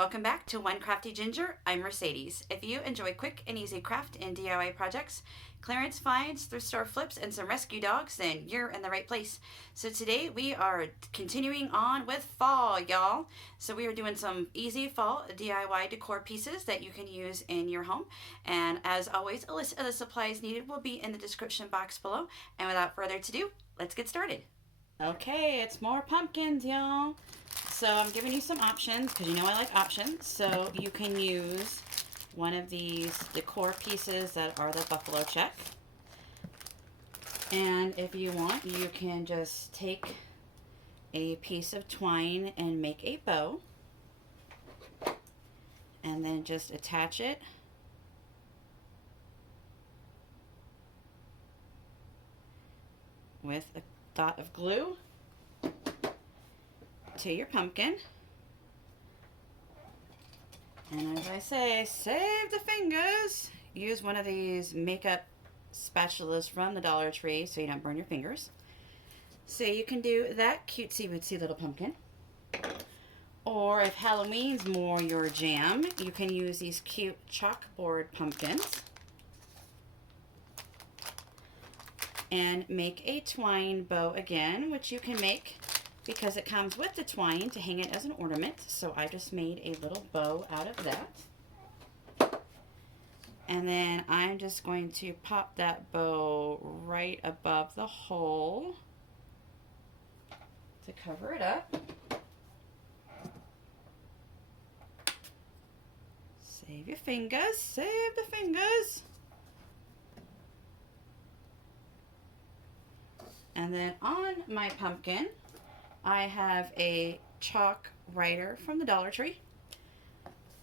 Welcome back to One Crafty Ginger. I'm Mercedes. If you enjoy quick and easy craft and DIY projects, clearance finds, thrift store flips, and some rescue dogs, then you're in the right place. So today we are continuing on with fall, y'all. So we are doing some easy fall DIY decor pieces that you can use in your home. And as always, a list of the supplies needed will be in the description box below. And without further ado, let's get started. Okay, it's more pumpkins, y'all. So I'm giving you some options because you know I like options. So you can use one of these decor pieces that are the buffalo check. And if you want, you can just take a piece of twine and make a bow. And then just attach it with a dot of glue to your pumpkin. And as I say, save the fingers. Use one of these makeup spatulas from the Dollar Tree so you don't burn your fingers. So you can do that cutesy wootsy little pumpkin. Or if Halloween's more your jam, you can use these cute chalkboard pumpkins and make a twine bow again, which you can make because it comes with the twine to hang it as an ornament. So I just made a little bow out of that. And then I'm just going to pop that bow right above the hole to cover it up. Save your fingers, save the fingers. And then on my pumpkin, I have a chalk writer from the Dollar Tree,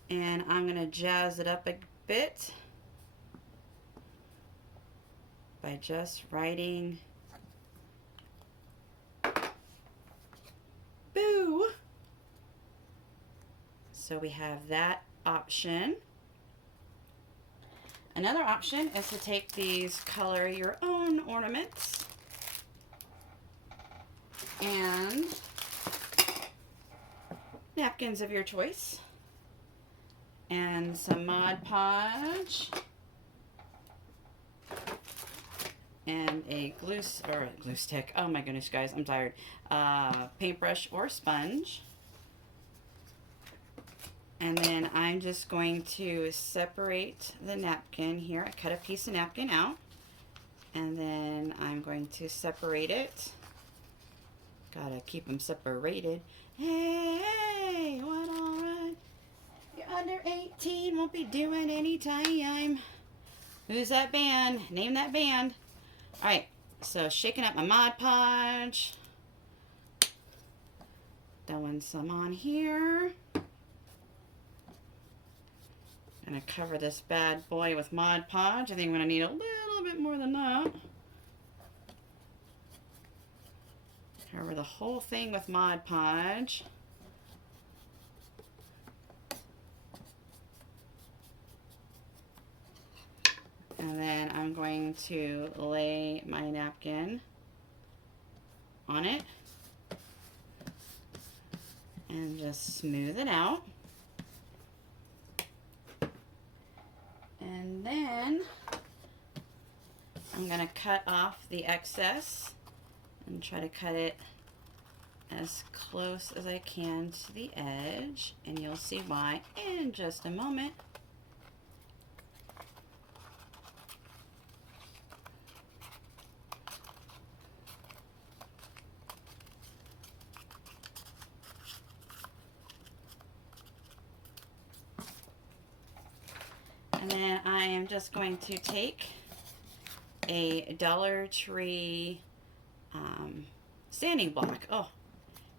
and I'm going to jazz it up a bit by just writing boo. So we have that option. Another option is to take these color your own ornaments and napkins of your choice and some Mod Podge and a glue stick. Oh my goodness, guys, I'm tired. Paintbrush or sponge. And then I'm just going to separate the napkin here. I cut a piece of napkin out, and then I'm going to separate it. Gotta keep them separated. Hey, what alright? You're under 18, won't be doing any time. Who's that band? Name that band. Alright, so shaking up my Mod Podge. Throwing some on here. Gonna cover this bad boy with Mod Podge. I think I'm gonna need a little bit more than that. Cover the whole thing with Mod Podge. And then I'm going to lay my napkin on it and just smooth it out. And then I'm going to cut off the excess and try to cut it as close as I can to the edge, and you'll see why in just a moment. And then I am just going to take a Dollar Tree sanding block. Oh,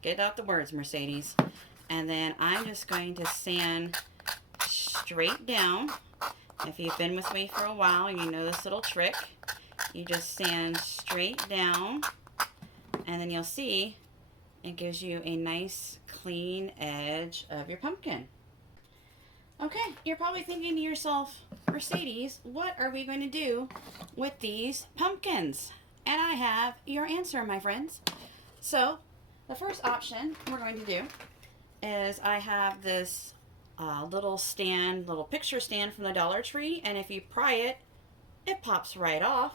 get out the words, Mercedes. And then I'm just going to sand straight down. If you've been with me for a while, you know this little trick. You just sand straight down, and then you'll see it gives you a nice clean edge of your pumpkin. Okay, you're probably thinking to yourself, Mercedes, what are we going to do with these pumpkins? And I have your answer, my friends. So, the first option we're going to do is I have this little stand, little picture stand from the Dollar Tree, and if you pry it, it pops right off.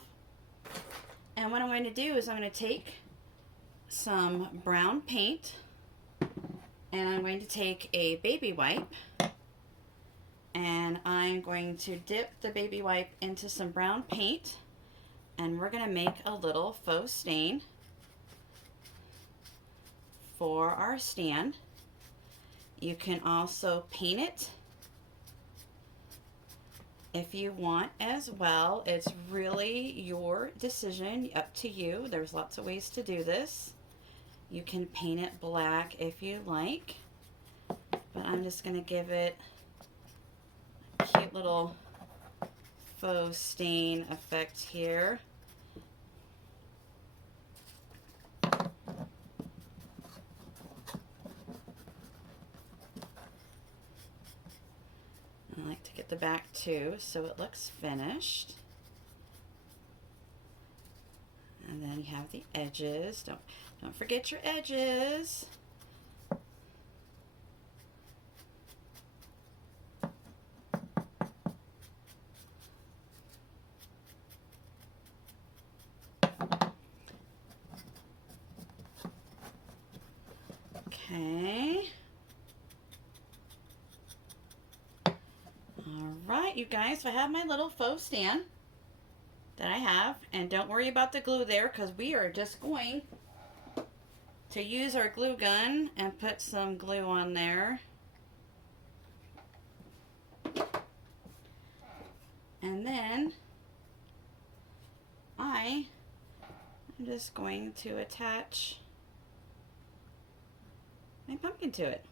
And what I'm going to do is I'm going to take some brown paint, and I'm going to take a baby wipe, and I'm going to dip the baby wipe into some brown paint, and we're going to make a little faux stain for our stand. You can also paint it if you want as well. It's really your decision, up to you. There's lots of ways to do this. You can paint it black if you like, but I'm just going to give it a cute little faux stain effect here. I like to get the back too so it looks finished. And then you have the edges. Don't forget your edges. Okay. Alright, you guys, so I have my little faux stand that I have, and don't worry about the glue there because we are just going to use our glue gun and put some glue on there. And then I'm just going to attach my pumpkin to it.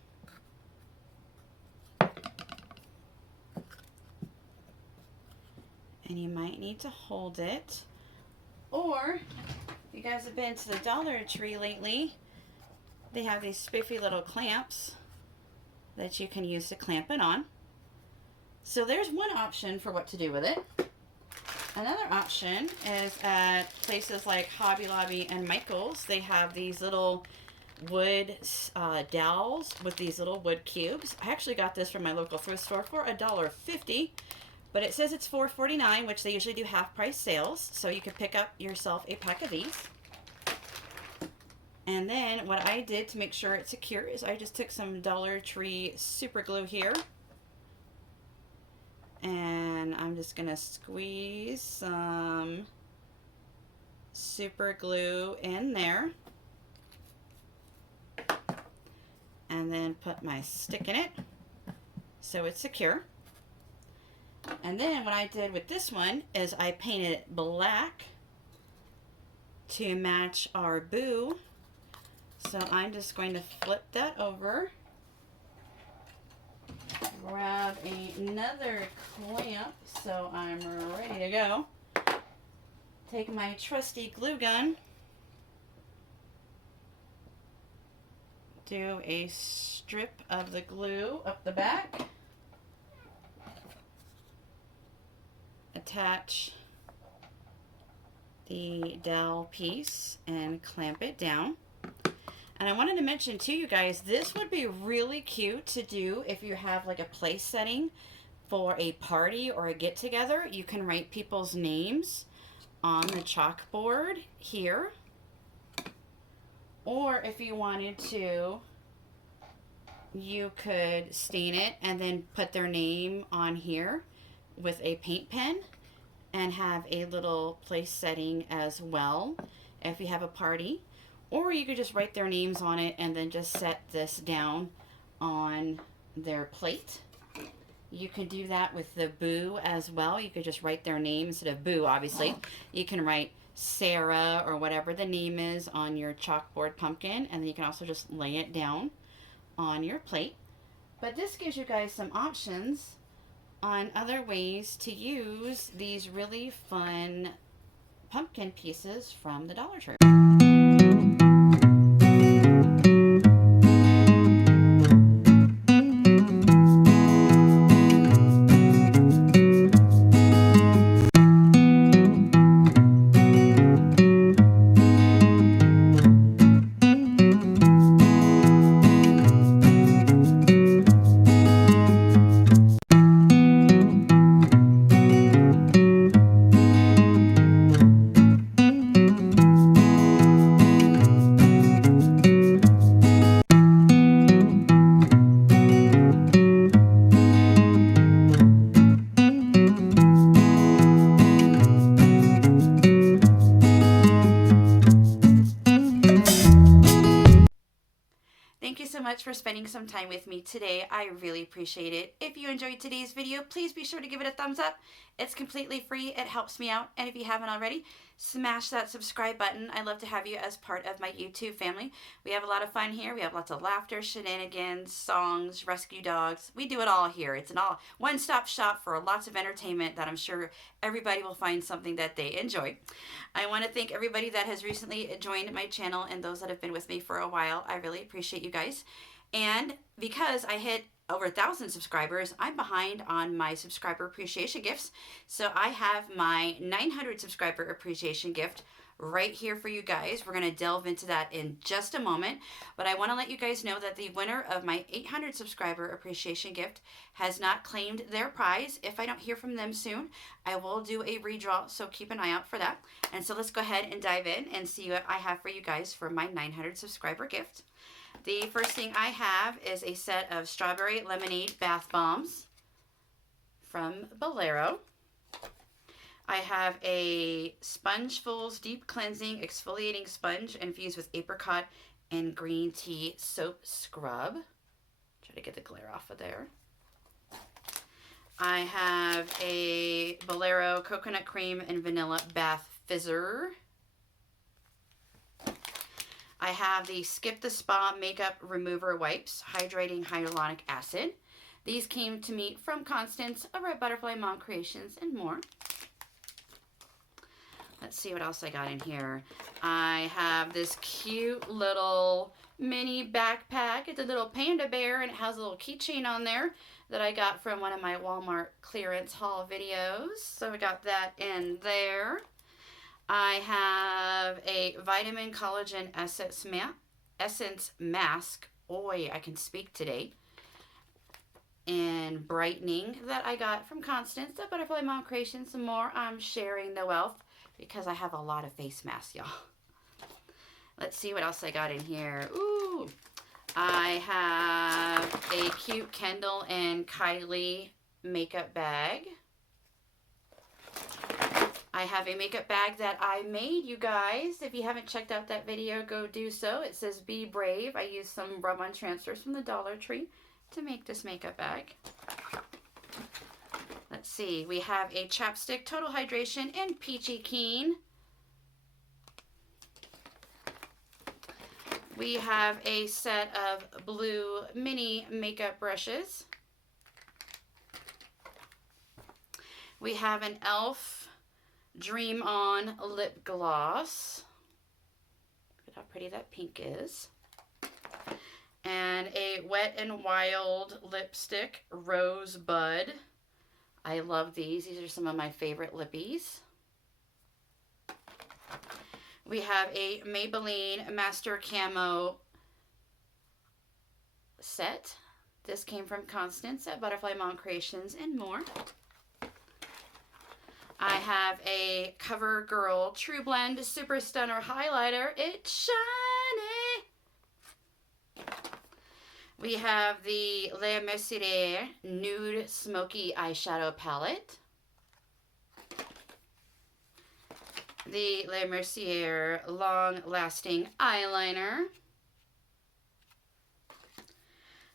And you might need to hold it, or if you guys have been to the Dollar Tree lately, they have these spiffy little clamps that you can use to clamp it on. So there's one option for what to do with it. Another option is at places like Hobby Lobby and Michael's. They have these little wood dowels with these little wood cubes. I actually got this from my local thrift store for $1.50. But it says it's $4.49, which they usually do half price sales. So you could pick up yourself a pack of these. And then what I did to make sure it's secure is I just took some Dollar Tree super glue here. And I'm just going to squeeze some super glue in there. And then put my stick in it so it's secure. And then what I did with this one is I painted it black to match our boo. So I'm just going to flip that over, grab another clamp so I'm ready to go. Take my trusty glue gun, do a strip of the glue up the back, attach the dowel piece and clamp it down. And I wanted to mention to you guys, this would be really cute to do if you have like a place setting for a party or a get together. You can write people's names on the chalkboard here, or if you wanted to, you could stain it and then put their name on here with a paint pen and have a little place setting as well if you have a party. Or you could just write their names on it and then just set this down on their plate. You can do that with the boo as well. You could just write their name instead of boo, obviously. You can write Sarah or whatever the name is on your chalkboard pumpkin, and then you can also just lay it down on your plate. But this gives you guys some options on other ways to use these really fun pumpkin pieces from the Dollar Tree. much for spending some time with me today. I really appreciate it. If you enjoyed today's video, please be sure to give it a thumbs up. It's completely free. It helps me out. And if you haven't already, smash that subscribe button. I love to have you as part of my YouTube family. We have a lot of fun here. We have lots of laughter, shenanigans, songs, rescue dogs. We do it all here. It's an all one-stop shop for lots of entertainment that I'm sure everybody will find something that they enjoy. I want to thank everybody that has recently joined my channel and those that have been with me for a while. I really appreciate you guys. And because I hit over 1,000 subscribers, I'm behind on my subscriber appreciation gifts. So I have my 900 subscriber appreciation gift right here for you guys. We're going to delve into that in just a moment, but I want to let you guys know that the winner of my 800 subscriber appreciation gift has not claimed their prize. If I don't hear from them soon, I will do a redraw, so keep an eye out for that. And so let's go ahead and dive in and see what I have for you guys for my 900 subscriber gift. The first thing I have is a set of strawberry lemonade bath bombs from Bolero. I have a Spongefuls Deep Cleansing Exfoliating Sponge infused with apricot and green tea soap scrub. Try to get the glare off of there. I have a Bolero Coconut Cream and Vanilla Bath Fizzer. I have the Skip the Spa Makeup Remover Wipes, Hydrating Hyaluronic Acid. These came to me from Constance over at Butterfly Mom Creations and more. Let's see what else I got in here. I have this cute little mini backpack. It's a little panda bear and it has a little keychain on there that I got from one of my Walmart clearance haul videos. So I got that in there. I have a Vitamin Collagen Essence Mask. Oi, I can speak today. And brightening that I got from Constance at Butterfly Mom Creations. Some more. I'm sharing the wealth because I have a lot of face masks, y'all. Let's see what else I got in here. Ooh, I have a cute Kendall and Kylie makeup bag. I have a makeup bag that I made, you guys. If you haven't checked out that video, go do so. It says Be Brave. I used some rub-on transfers from the Dollar Tree to make this makeup bag. Let's see. We have a chapstick, Total Hydration, and Peachy Keen. We have a set of blue mini makeup brushes. We have an e.l.f. Dream On lip gloss. Look at how pretty that pink is. And a Wet n Wild lipstick, Rosebud. I love these. These are some of my favorite lippies. We have a Maybelline Master Camo set. This came from Constance at Butterfly Mom Creations and more. I have a CoverGirl True Blend Super Stunner Highlighter. It's shiny. We have the Le Mercier Nude Smoky Eyeshadow Palette. The Le Mercier Long Lasting Eyeliner.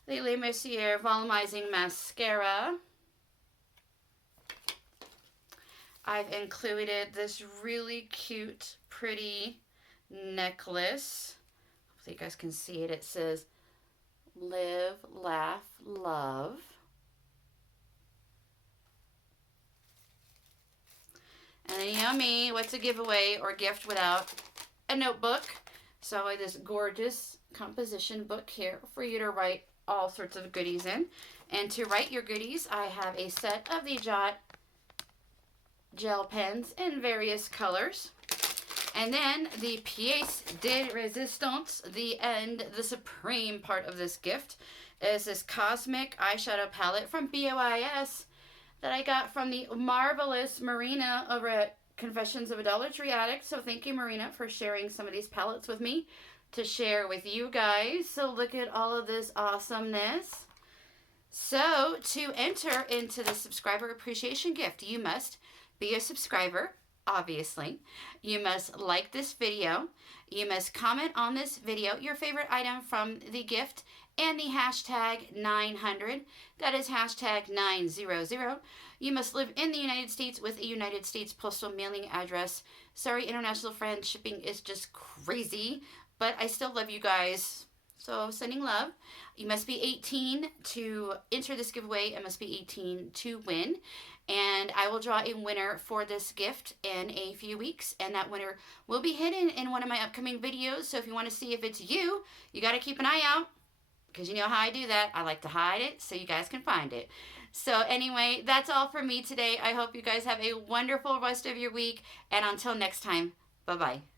The Le Mercier Volumizing Mascara. I've included this really cute, pretty necklace. Hopefully you guys can see it. It says, Live, Laugh, Love. And then you know me, what's a giveaway or gift without a notebook? So I have this gorgeous composition book here for you to write all sorts of goodies in. And to write your goodies, I have a set of the Jot gel pens in various colors. And then the pièce de résistance, the supreme part of this gift, is this Cosmic Eyeshadow Palette from BOIS that I got from the marvelous Marina over at Confessions of a Dollar Tree Addict. So thank you, Marina, for sharing some of these palettes with me to share with you guys. So look at all of this awesomeness. So to enter into the subscriber appreciation gift, you must be a subscriber obviously. You must like this video. You must comment on this video your favorite item from the gift and the hashtag 900. That is hashtag 900. You must live in the United States with a United States postal mailing address. Sorry, international friends, shipping is just crazy, but I still love you guys. So sending love. You must be 18 to enter this giveaway and must be 18 to win. And I will draw a winner for this gift in a few weeks, and that winner will be hidden in one of my upcoming videos. So if you want to see if it's you, you got to keep an eye out, because you know how I do that. I like to hide it so you guys can find it. So anyway, that's all for me today. I hope you guys have a wonderful rest of your week, and until next time, bye-bye.